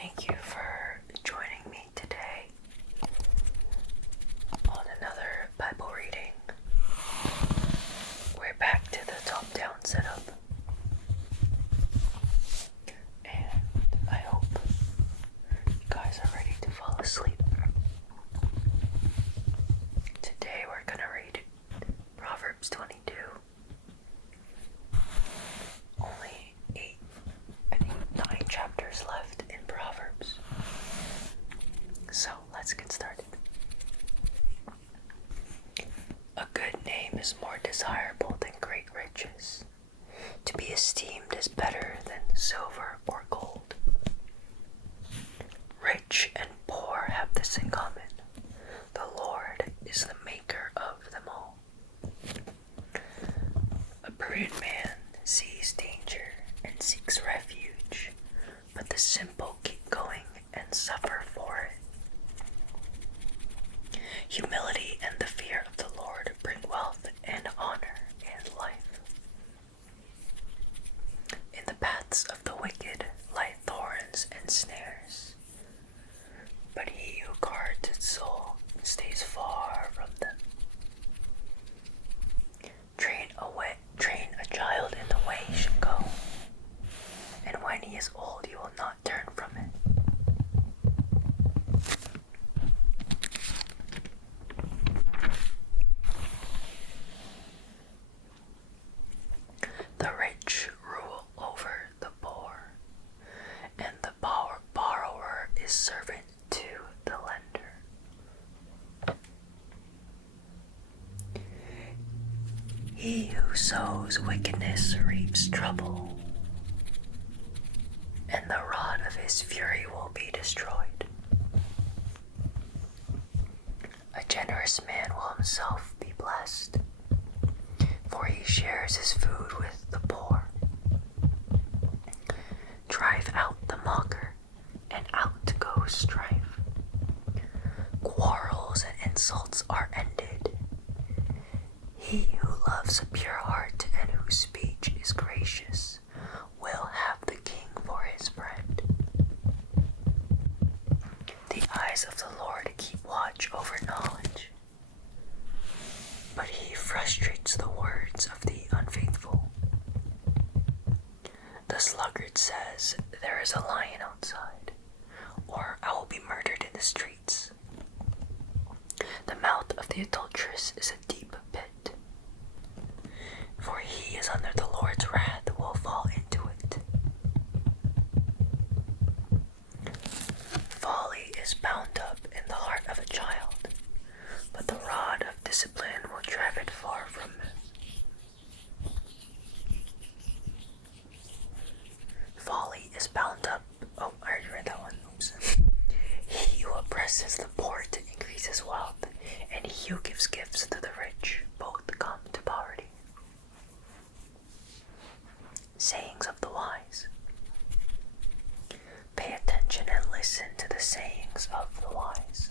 Thank you for joining me today on another Bible reading. We're back to the top-down setup, and I hope you guys are ready to fall asleep. Today we're gonna read Proverbs 22. Only 9 chapters left in Proverbs. So let's get started. A good name is more desirable than great riches. To be esteemed is better than silver or gold. Rich and poor have this in common. The Lord is the maker of them all. A prudent man sees danger and seeks refuge, but the simple keep going and suffer for it. Humility and the fear of the Lord bring wealth and honor and life. In the paths of the wicked lie thorns and snares, but he who guards his soul stays far from them. Train a child in the way he should go, and when he is old he will not turn from it. The rich rule over the poor, and the borrower is servant to the lender. He who sows wickedness reaps trouble, and the rod of his fury will be destroyed. A generous man will himself be blessed, for he shares his food with the poor. Drive out the mocker, and out goes strife. Quarrels and insults are ended. He who loves a pure heart and whose speech is gracious will have the king for his friend. The eyes of the Lord keep watch over knowledge, but he frustrates the words of the unfaithful. The sluggard says, "There is a lion outside," or "I will be murdered in the streets." The mouth of the adulteress is a deep pit, for he is under the Lord's wrath will fall into it. Folly is bound up in the heart of a child, but the rod of discipline will drive it far from him. Folly is bound up. Oh, I already read that one. Oops. He who oppresses the poor to increase his wealth, and he who gives gifts to the rich both come to poverty. Sayings of the wise. Pay attention and listen to the sayings of the wise.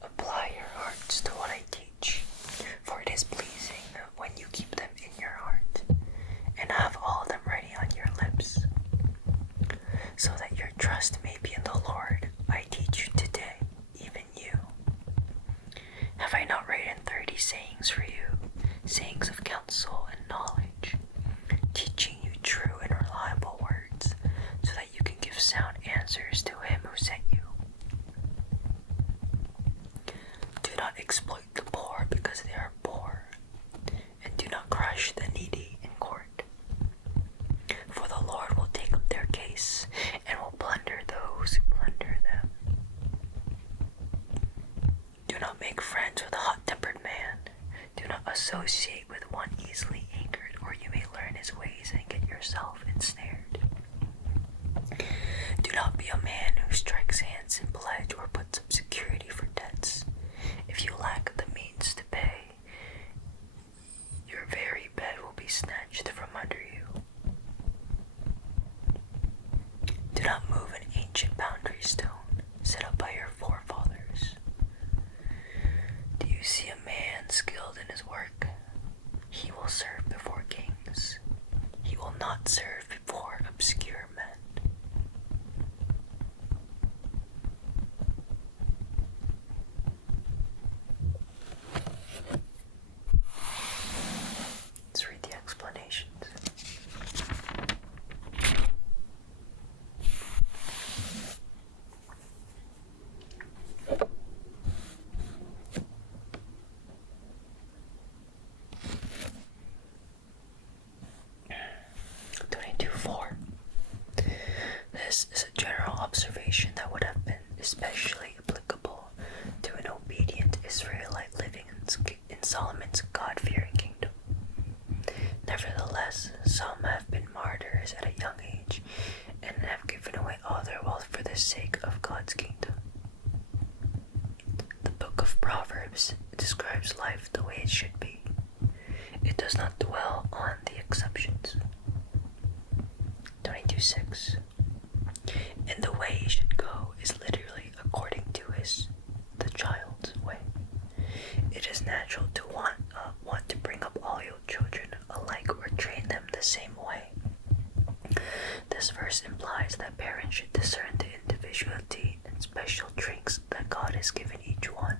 Apply your hearts to what I teach, for it is pleasing when you keep them in your heart, and have all of them ready on your lips, so that your trust may be in the Lord. I teach you today, even you. Have I not written 30 sayings for you, sayings of counsel and knowledge, teaching you true and reliable words, so that you can give sound answers to him who sent you? Do not exploit the poor because they are poor, and do not crush the needy in court. For the Lord will take up their case, and will plunder those who plunder them. Do not make friends with a hot-tempered man. Do not associate with one easily angered, or you may learn his ways and get yourself ensnared. Do not be a man who strikes hands in pledge or puts up security for debts. If you lack the means to pay, your very bed will be snatched from under you. Do not move an ancient boundary stone set up by your forefathers. Do you see a man skilled in his work? He will serve before kings. He will not serve before obscure men. the sake of God's kingdom. The book of Proverbs describes life the way it should be. It does not dwell on the exceptions. 22:6. And the way he should go is literally according to the child's way. It is natural to want to bring up all your children alike or train them the same way. This verse implies that parents should discern the individuality and special traits that God has given each one.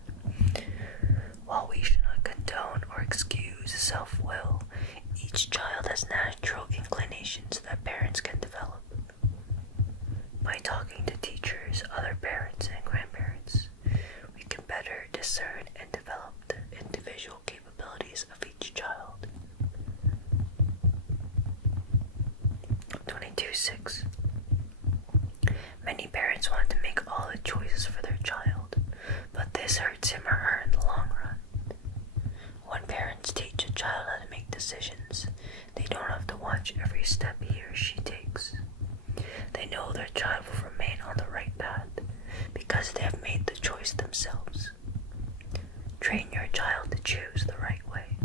While we should not condone or excuse self-will, each child has natural inclinations that parents can develop. By talking to teachers, other parents, and grandparents, we can better discern and develop the individual capabilities of each child. 22:6. Many parents want to make all the choices for their child, but this hurts him or her in the long run. When parents teach a child how to make decisions, they don't have to watch every step he or she takes. They know their child will remain on the right path because they have made the choice themselves. Train your child to choose the right way.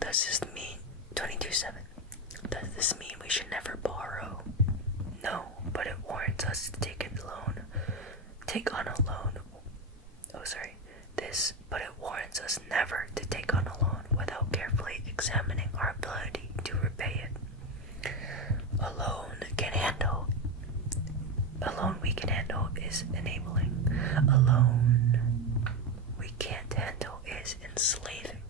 Does this mean 22:7? Does this mean we should never borrow? No, but it warrants us to take on a loan. But it warrants us never to take on a loan without carefully examining our ability to repay it. A loan we can handle is enabling. A loan we can't handle is enslaving.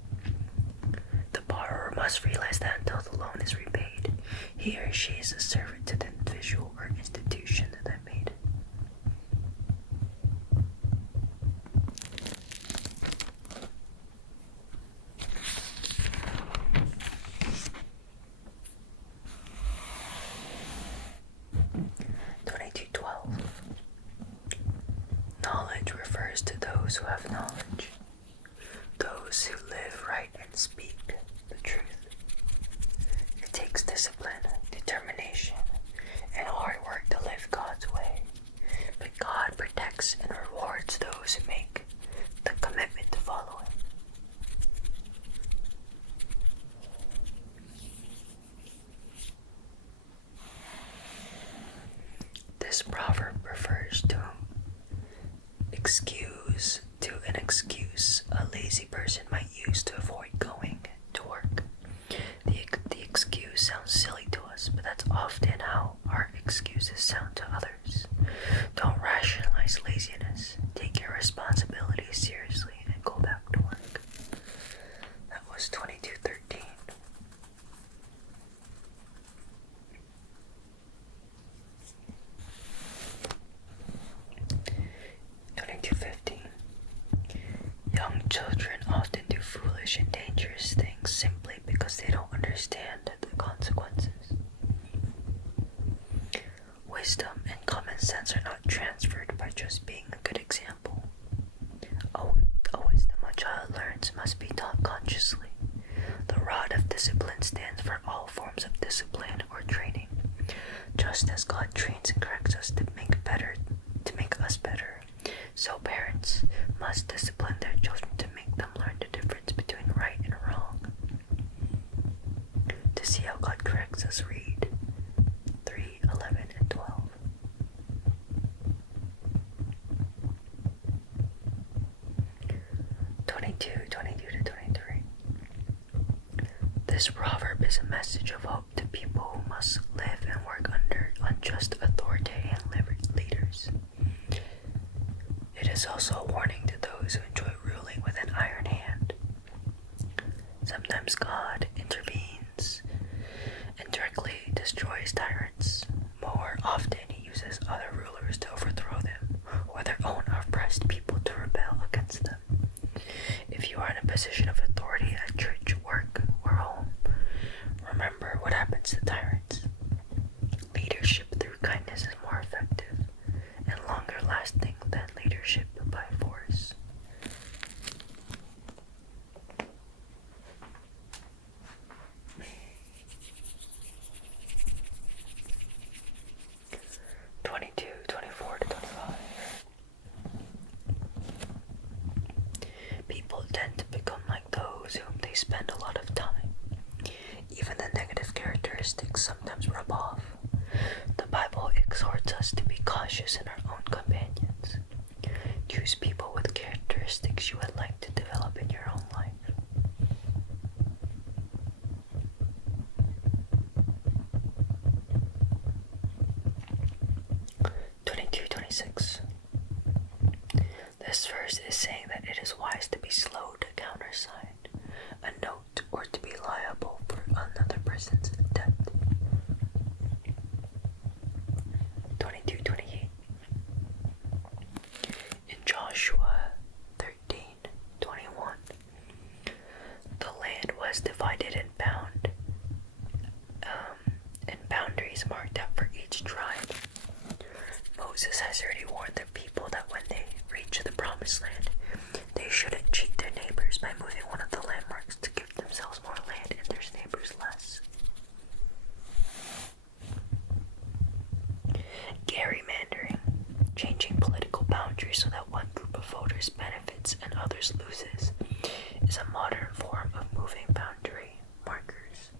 The borrower must realize that until the loan is repaid, he or she is a servant to the individual or institution that made it. Knowledge refers to those who have knowledge, those who live right and speak the truth. It takes discipline, determination, and hard work to live God's way, but God protects and rewards those who make the commitment to follow Him. This proverb refers to an excuse a lazy person might use to avoid going to work. The excuse sounds silly to us, but that's often how our excuses sound to others. Don't rationalize laziness. Take your responsibilities seriously and go back to work. That was 22:13. 22:15. Young children often do foolish and dangerous things simply because they don't understand the consequences. Wisdom and common sense are not transferred by just being a good example. A wisdom a child learns must be taught consciously. The rod of discipline stands for all forms of discipline or training. Just as God trains and corrects us to make us better, so parents must discipline their children to make them learn the difference between right and wrong. To see how God corrects us, read 3:11 and 12. This proverb is a message of hope to people who must live and work under unjust authoritarian leaders. It is also a warning to those who enjoy ruling with an iron hand. Sometimes God intervenes and directly destroys tyrants. More often, He uses other rulers to overthrow them, or their own oppressed people to rebel against them. If you are in a position of authority at church, work, or home, remember what happens to tyrants. Leadership through kindness is more effective and longer lasting than leadership by force. sometimes rub off. The Bible exhorts us to be cautious in our own companions. Choose people with characteristics you would like to develop in your own life. This verse is saying that it is wise to be slow to countersign a note or to be liable for another person's debt. 22:28. In Joshua 13:21, the land was divided and boundaries marked out for each tribe. Moses has already warned the people that when they reach the promised land, they shouldn't cheat their neighbors by moving one of the landmarks to give themselves more land and their neighbors less. Gerrymandering, changing political boundaries so that one group of voters benefits and others loses, is a modern form of moving boundary markers.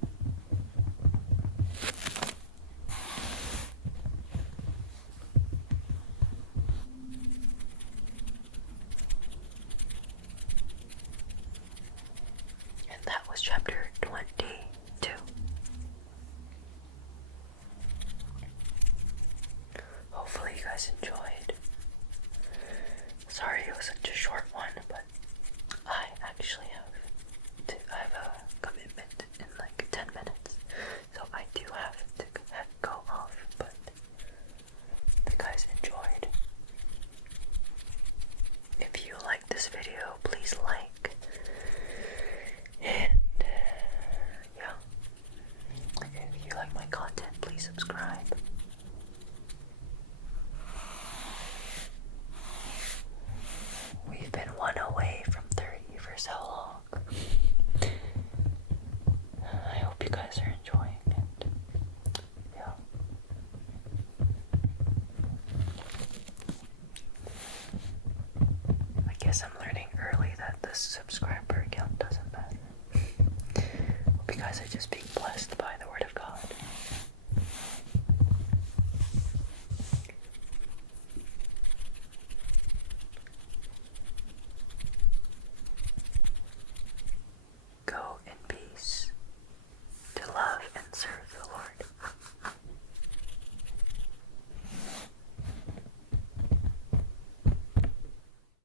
And that was chapter 22. Hopefully you guys enjoyed.